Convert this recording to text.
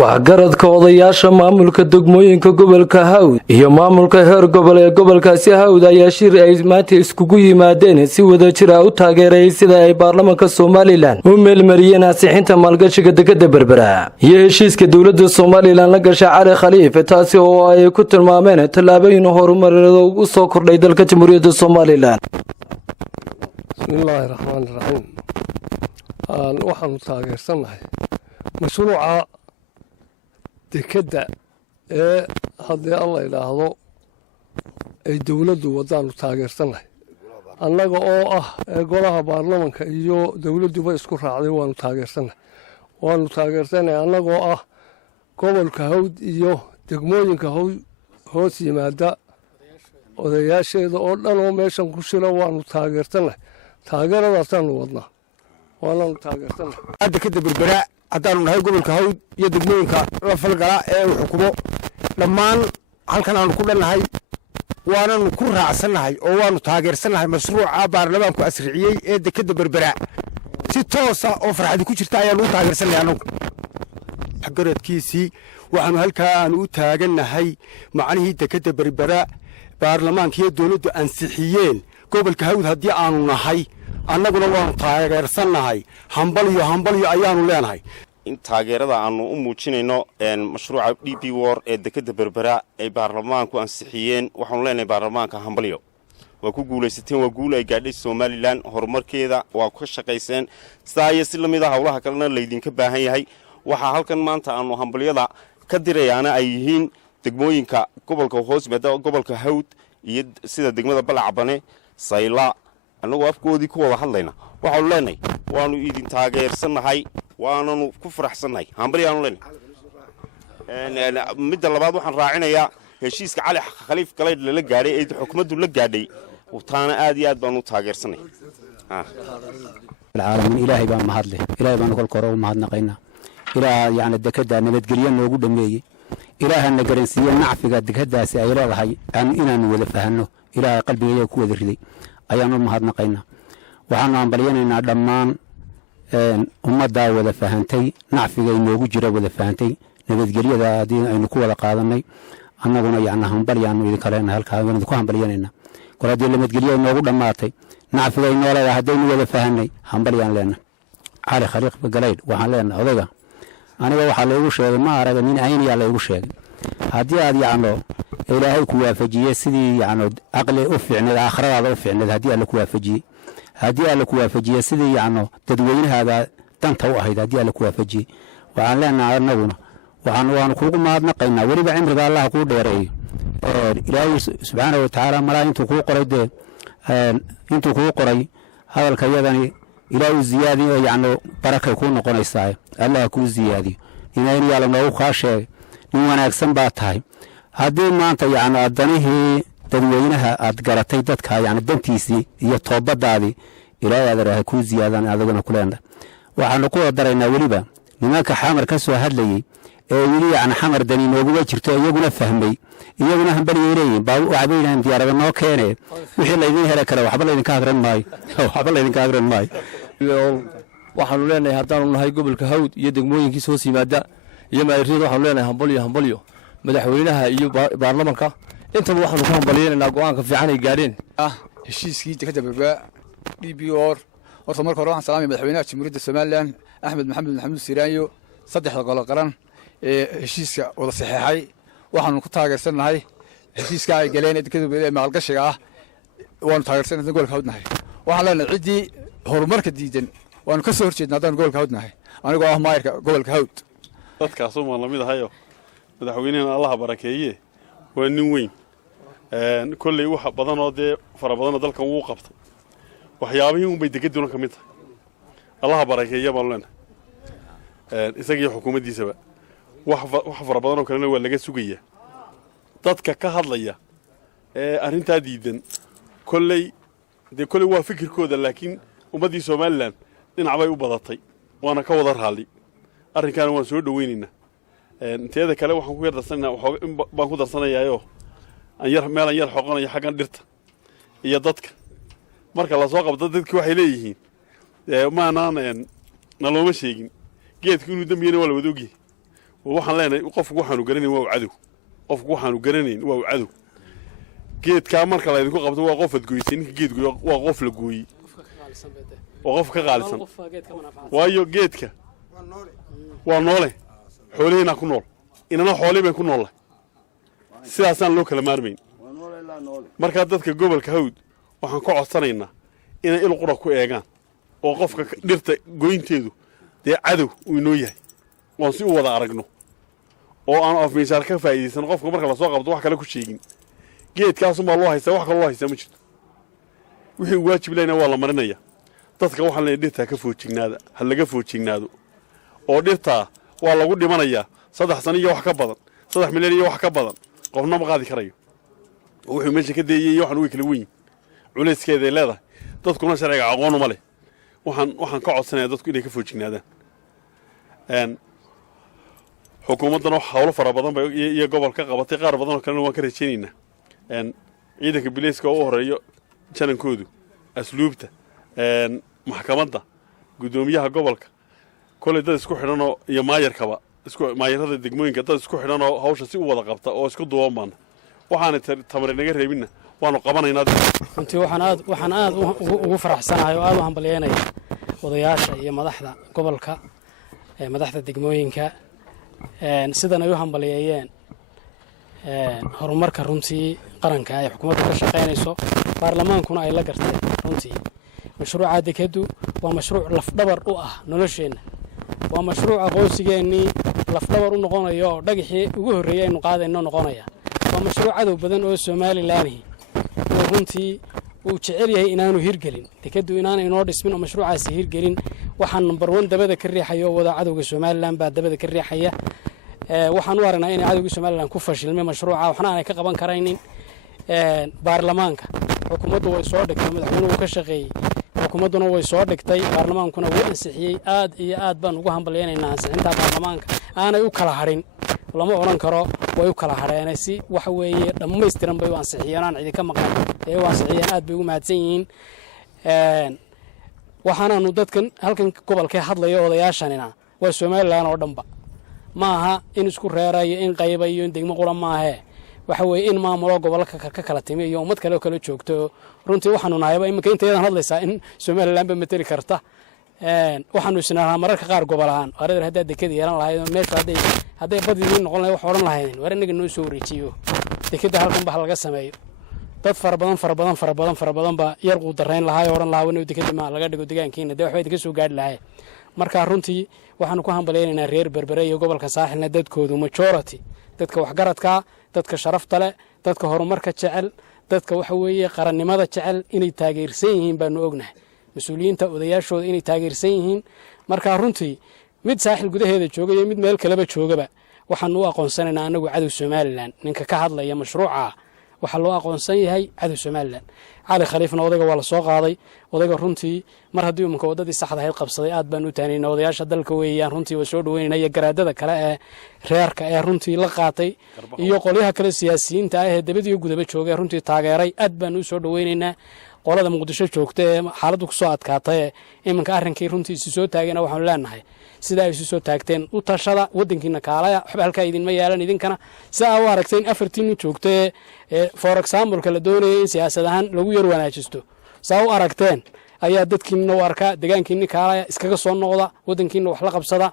waxgaradka odayaasha maamulka degmooyinka gobolka Hawd iyo maamulka heer gobol ee gobolkaasi Hawd ayaa shir ay maanta iskugu yimaadeen si wada jir ah u taageeray sida ay baarlamaanka Soomaaliland u meelmariyeen ansixinta maalgashiga dekedda Berbera iyo heshiiska dawladda Soomaaliland la gashay Cali Khaliif taasi oo ay ku tilmaameen tallaabooyin horumarineed oo u soo kordhay dalka Jamhuuriyadda Soomaaliland. Bismillahir Rahmanir Rahiim. waxaan taageersanahay mashruuca dekedda ee haddii alla yidhaahdo ay dawladdu wadaan taageersanahay annaga oo ah golaha baarlamaanka iyo dawladduba isku raacday waanu taageersanahay annagoo ah gobolka Hawd iyo degmooyinka hoos yimaada odayaasheeda oo dhan oo meeshan ku shira waanu taageersanahay taageeradaasaan wadnaa waanu taageersanahay dekedda Berbera haddaanu nahay gobolka Hawd iyo degmooyinka la falgala ee uu xukumo dhammaan halkan aanu ku dhannahay waananu ku raacsanahay oo waanu taageersanahay mashruuca baarlamaanku asriciyey ee dekedda Berbera si toos ah oo farxad ku jirta ayaanu taageersanahay anagu xagaradkiisii waxaanu halkaa aanu u taagannahay macnihii dekedda Berbera baarlamaanka iyo dawladdu ansixiyeen gobolka Hawd haddii aanu nahay annaguna waanu taageersanahay hambalyo ayaanu leenahay in taageerada aanu u muujinayno mashruuca DP War ee dekedda Berbera ay baarlamaanku ansixiyeen waxaanu leenahay baarlamaanka hambalyo waa ku guulaysateen waa guul ay gaadhay Soomaaliland horumarkeeda waa ka shaqayseen sidaa si lamid ah hawlaha kalena laydinka baahan yahay waxa halkan maanta aanu hambalyada ka dirayaana ay yihiin degmooyinka gobolka hoos yimaada gobolka Hawd iyo sida degmada Balacbane Sayla annagoo afkoodii ku wada hadlayna waxaanu leenahay waanu idin taageersanahay waananu ku faraxsanahay hambalyaanu leenahay midda labaad waxaan raacinayaa heshiiska Cali Khaliif Galeyd la gaaray ee xukuumaddu la gaadhay taana aad iyo aad baanu taageersanahay العالمين إلهي بان مهدله إلهي بان كل كرو مهدنا إله يعني الدكدة نبتقريان نوجو دميجي إله النجرنسية نعفق الدكدة سائلة هاي أن إنا نوذ فهنه إله قلبي يكون ذري أيام مهدنا قينا وحنا عملينا إن دمان أمدا وذا فهنتي نعفق نوجو جرا وذا فهنتي نبتقريه ذا دين أي نكوا لقاضني أنا قلنا يعني هم بريان وإذا كلنا هالكلام نكوا برياننا كل هذه اللي متقريه نوجو دماتي نعفق إنه ولا هدين وذا فهني هم بريان لنا على خليق بقليل وحنا هذا أنا وحنا لو شيء ما أراد من عيني على لو شيء هذه يعني إلهي كوافجية سدي يعني عقل أفعنا الآخرة على أفعنا هذه على كوافجية هذه على كوافجية سدي يعني تدوين هذا تنتوه هذه على كوافجية وعن لنا نبونا وعن كل ما نقينا ورد عمر الله كل دوري إلهي سبحانه وتعالى ملا أنتوا كل قريد أنتوا كل قري هذا الكيادني إلهي الزيادة يعني بركة يكون قنيصاي الله يكون زيادة إن أين يعلم له خاشع نوانا أقسم باتهاي هذه ما أنت يعني أدنيه تدوينها أتقرتي دتك يعني دنتيسي يتوبة دادي إلهي هذا راح يكون زيادة هذا كلنا وحنقول درينا وليبا لماك حامر كسوة هدلي ولي يعني حمر دني موجود شرطة يقولنا فهمي يقولنا هم بني إليه باو عبينا أنت يا رجل ما كانه وحين لا يدين هلا كلا وحبل يدين كاغرن ماي وحبل يدين كاغرن ماي waxaanu leenahay haddaanu nahay gobolka Hawd iyo degmooyinkiisa hoos yimaada iyo maayirada waxaanu leenahay hambalyo madaxweynaha iyo baarlamaanka intaba waxaanu ka hambalyeynaa go'aanka fiican ay gaareen heshiiskii dekedda Berbera DP War horta marka hore waxaan salaamay madaxweynaha Jamhuuriyadda Soomaaliland Axmed Maxamed Siiraanyo saddexda golo qaran ee heshiiska wada saxeexay waxaanu ku taageersanahay heshiiska ay galeen dekedda Berbera maalgashiga ah waanu taageersanahay gobolka Hawd nahay waxaan leenahay cidii horumarka diidan waanu ka soo horjeednaa haddaan gobolka Hawd nahay anigoo ah maayirka gobolka Hawd dadkaas oo la mid ahayo madaxweynaha Allah barakeeye waa nin weyn kulli wax badan oo fara badan dalkan uu qabtay waxyaabihii uu bay dekeduna ka mid tahay Allah barakeeye baan leenahay isagii xukuumaddiisaba wax fara badan oo kalena waa laga sugaya dadka ka hadlaya arrinta diidan kulli waa fikirkooda laakiin ummadii Soomaaliland dhinac bay u badatay waana ka wada raali arrinkan waan soo dhaweynaynaa inteeda kale waxaan ku yardarsanaynaa baan ku darsanayaayo meel yar xoqonaya xaggan dhirta iyo dadka marka la soo qabto dadkii waxay leeyihiin maanaan nalooma sheegin geedku inuu dambiyana waa la wada ogyahay waxaan leenahay qofku waxaanu garanayn waa cadow qofku waxaanu garanayn waa cadow geedkaa marka la idinku qabto waa qof adgoysay ninka geed gooyo waa qof la gooyey oo qof ka qaalisan waayo geedka waa noole xoolihiina ku nool inana xoolii bay ku noolla sidaasaan loo kala maarmayn markaa dadka gobolka hawd waxaan ka codsanaynaa inay il qura ku eegaan oo qofka dhirta goynteedu dee cadow uu inoo yahay waan si u wada aragno oo aanu afmiishaar ka faa'iidaysan qofka marka lasoo qabto wax kale ku sheegin geedkaasunbaa loo haystaa wax kaloo loo haystaa ma jirto wixii uu waajib lehna waa la marinaya dadka waxaan leeyahay dhirtaa ka foojignaada ha laga foojignaado oo dhirtaa waa lagu dhimanayaa 3 sano iyo wax ka badan 3 milyan iyo wax ka badan qofna ma qaadi karayo wuxuu meesha ka deeyay waxaan way kala weyn culeyskeeda ay leedahay dadkuna sharciga aqoon uma leh waxaan ka codsanayaa dadku inay ka foojignaadaan xukuumaddana hawlo fara badan bay iyo gobolka qabatay qaar badan oo kalena waan ka rajaynaynaa ciidanka bilayska oo u horeeyo janankoodu asluubta maxkamadda gudoomiyaha gobolka kolay dad isku xidhanoo iyo maayarkaba maayarada degmooyinka dad isku xidhanoo hawsha si u wada qabta oo isku duuban baana waxaana tamar naga reebinna waanu qabanaynaa runtii waxaan aad ugu faraxsanahay oo aad u hambalyeynaya odayaasha iyo madaxda gobolka madaxda degmooyinka sidan ay u hambalyeeyeen horumarka runtii qaranka ay xukuumadda ka shaqaynayso baarlamaankuna ay la gartay runtii mashruuca dekadu waa mashruuc lafdhabar u ah nolosheenna waa mashruuc aqoonsigeennii lafdhabar u noqonayo oo dhagaxii ugu horreeyay aynu qaadayno noqonaya waa mashruuc cadow badan oo somalilaanihi oo runtii uu jecel yahay inaanu hirgelin dekadu inaanay inoo dhismin oo mashruucaasi hirgelin waxaan number 1 dabada ka riixayo wada cadowga Soomaaliland baa dabada ka riixaya waxaan u aragnaa in cadowga Soomaaliland ku fashilmay mashruuca waxna aanay ka qaban karaynin baarlamaanka xukuumaddu way soo dhigtay madaxweynuhu ka shaqeeyay xukuumadduna way soo dhigtay baarlamaankuna wuu ansixiyay aad iyo aad baan ugu hambalyeynaa ansixinta baarlamaanka aanay u kala harin lama oran karo way u kala hareen si waxa weeye dhammaystiran bay u ansixiyeen aan cidi ka maqan ee u ansixiyeen aad bay ugu mahadsan yihiin waxaanaanu dadkan halkan gobolka hadlayo odayaashanina waa Soomaaliland oo dhanba maaha in isku reerayo in qaybayo in degmo qura maahe waxa weeye in maamulo gobolka ka kala timi iyo ummad kale oo kala joogto runtii waxaanu nahayba iminka inteedan hadlaysaa in Soomaaliland ba matali karta waxaanu isnaa mararka qaar gobolaan areer hadda dekada yeelan lahayd meesha hadday badii noqon lahayd wax oran lahayn war inaga noo soo wareejiyo dekada halkan ba laga sameeyo dad fara badan ba yar uu dareen lahaay oran lahaa inuu dekada ma laga dhigo deegaankiina de waxba idinka soo gaadhi lahayd marka runtii waxaanu ku hambaleynaynaa reer Berbera iyo gobolka Saaxilna dadkoodu majority dadka waxgaradka dadka sharafta leh dadka horumarka jecel dadka waxa weeye qarannimada jecel inay taageersan yihiin baanu ognahay mas'uuliyiinta odayaashooda inay taageersan yihiin marka runtii mid saaxil gudaheeda jooga iyo mid meel kaleba joogaba waxaan u aqoonsanaynaa anagu cadow Soomaaliland ninka ka hadlaya mashruuca waxa loo aqoonsan yahay cadow Soomaaliland cali khaliifna odayga waa la soo qaaday odayga runtii mar haddii umka wadadii saxda ahayd qabsaday aad baan u taanayna odayaasha dalka weeyaan runtii waa soo dhaweynaya garaadada kale ee reerka ee runtii la qaatay iyo qolyaha kale siyaasiyiinta ah ee dabadiyo gudaba joogay runtii taageeray aad baan u soo dhaweynaynaa qolada muqdisho joogta ee xaaladdu ku soo adkaatay iminka arrinkii runtii isu soo taagayna waxaan leenahay sida ay isu soo taagteen u tashada wadankiina kaalaya waxba halka idin ma yeelan idinkana sida u aragteen afartiin joogta for example kala doonayay in siyaasadahan lagu yar wanaajisto saa u aragteen ayaa dadkiina u arka deegaankiina kaalaya iskaga soo noqda wadankiina wax la qabsada